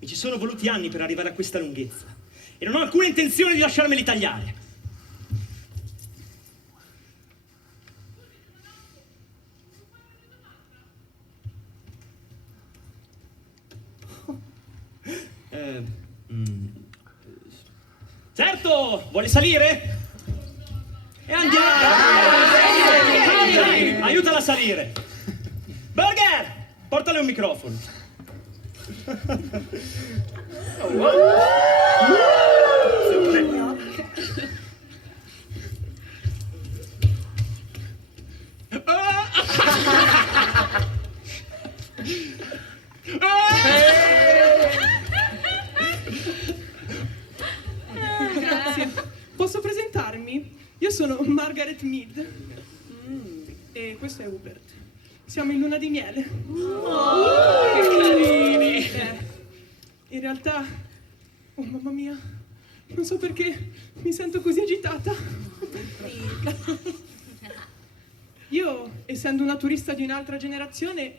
Mi ci sono voluti anni per arrivare a questa lunghezza e non ho alcuna intenzione di lasciarmeli tagliare. Certo, vuole salire? E andiamo! Aiutala a salire! Burger! Portale un microfono. Grazie. Posso presentarmi? Io sono Margaret Mead. E questo è Hubert. Siamo in luna di miele. Che carini! In realtà, oh mamma mia, non so perché mi sento così agitata. Io, essendo una turista di un'altra generazione,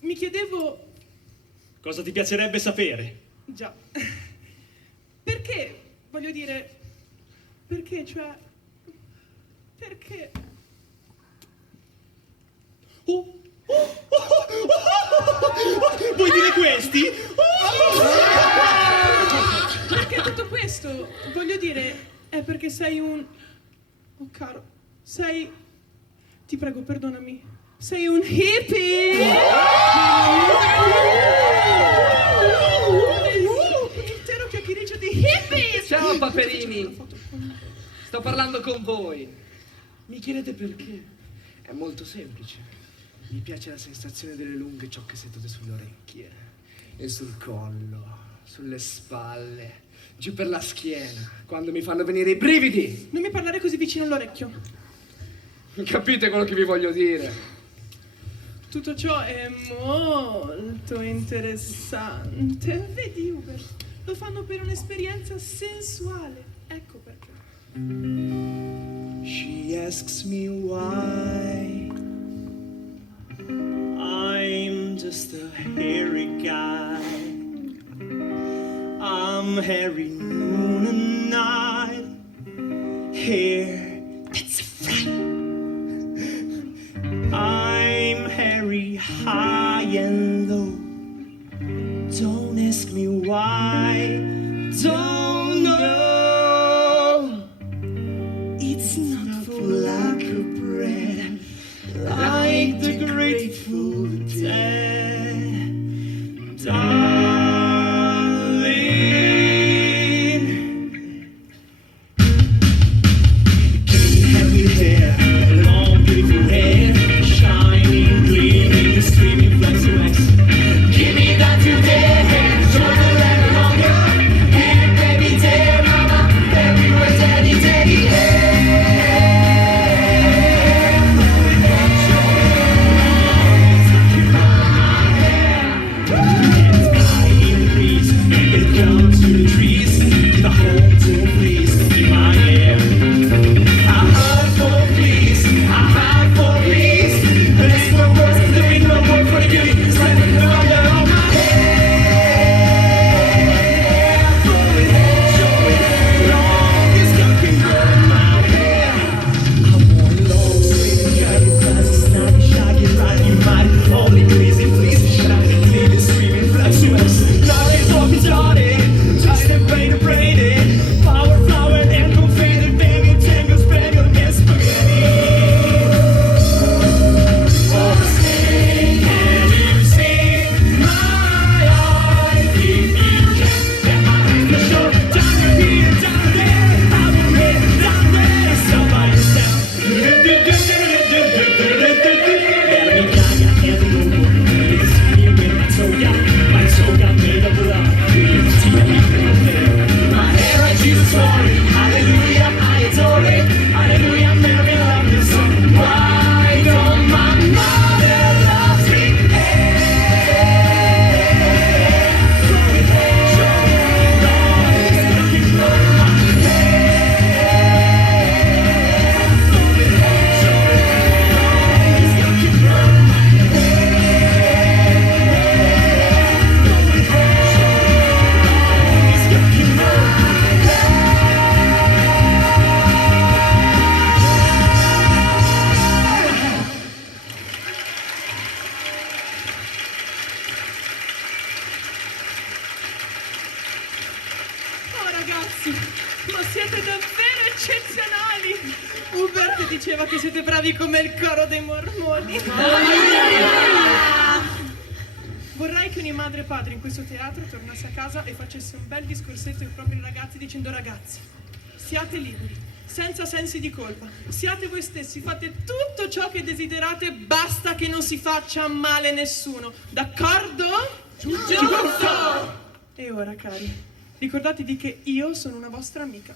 mi chiedevo... Cosa ti piacerebbe sapere? Già. Perché, voglio dire... Perché, cioè... Perché... Vuoi dire questi? Perché tutto questo, voglio dire, è perché sei un... Oh caro, sei... Ti prego, perdonami. Sei un hippie! Un intero chiacchiericcio di hippie! Ciao paperini! Sto parlando con voi. Mi chiedete perché? È molto semplice. Mi piace la sensazione delle lunghe ciocche sedute sulle orecchie e sul collo, sulle spalle, giù per la schiena, quando mi fanno venire i brividi. Non mi parlare così vicino all'orecchio. Capite quello che vi voglio dire? Tutto ciò è molto interessante. Vedi, Hubert, lo fanno per un'esperienza sensuale. Ecco perché. She asks me why. I'm just a hairy guy. I'm hairy noon and night. Hair that's a fright. I'm hairy high and low. Don't ask me why. Don't know. It's not for lack of bread. Like the Grateful Dead, darling. Curly, heavy hair, long, beautiful hair, shining, gleaming, streaming, flex to X. Give me that today, join the land longer. Hey, baby, dear mama, everywhere, daddy, daddy, hey. ragazzi, ma siete davvero eccezionali! Hubert diceva che siete bravi come il coro dei mormoni. Vorrei che ogni madre e padre in questo teatro tornasse a casa e facesse un bel discorsetto ai propri ragazzi dicendo: ragazzi, siate liberi, senza sensi di colpa, siate voi stessi, fate tutto ciò che desiderate, basta che non si faccia male a nessuno, d'accordo? Giusto! E ora, cari, ricordatevi che io sono una vostra amica.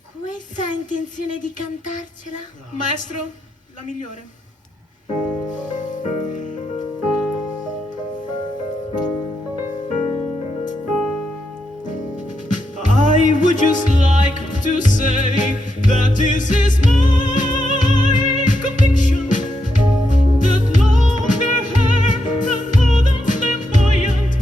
Questa ha intenzione di cantarcela? Maestro, la migliore. I would just like to say that this is my conviction, that longer hair and modern flamboyant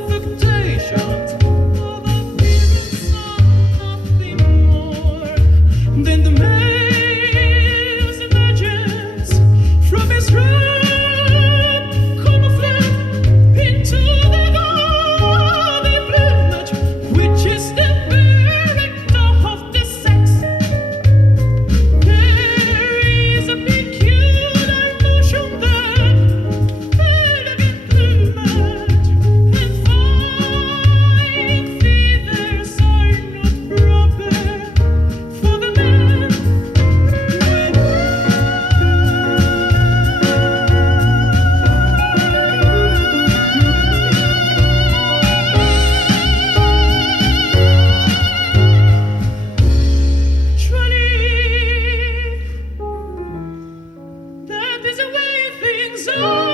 affectations of appearance are nothing more than the male's emergence from his red camouflage into the gaudy plumage, which is the character of the sex. There is a peculiar notion that elegant plumage and fine feathers are not proper for the man. Actually, that is the way things are.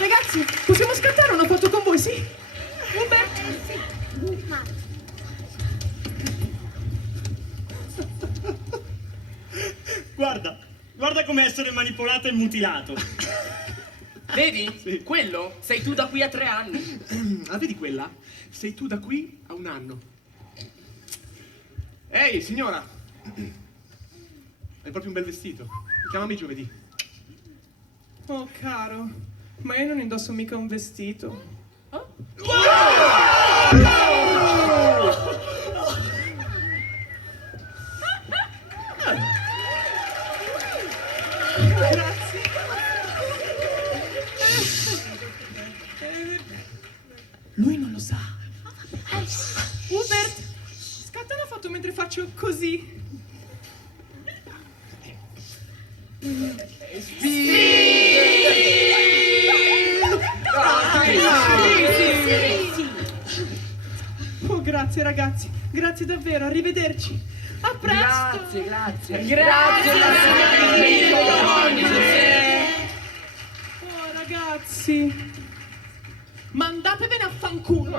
Ragazzi, possiamo scattare una foto con voi, sì? Hubert? Ma Guarda come essere manipolato e mutilato. Vedi? Sì. Quello sei tu da qui a 3 anni. Ah, vedi quella? Sei tu da qui a 1 anno. Ehi, signora! Hai proprio un bel vestito. Chiamami giovedì. Oh, caro, ma io non indosso mica un vestito. Grazie. Lui non lo sa. Hubert, scatta una foto mentre faccio così. Oh, grazie ragazzi, grazie davvero, arrivederci. A presto. Grazie. Oh, ragazzi, ma andatevene a fanculo.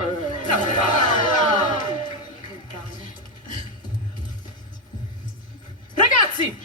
Ragazzi!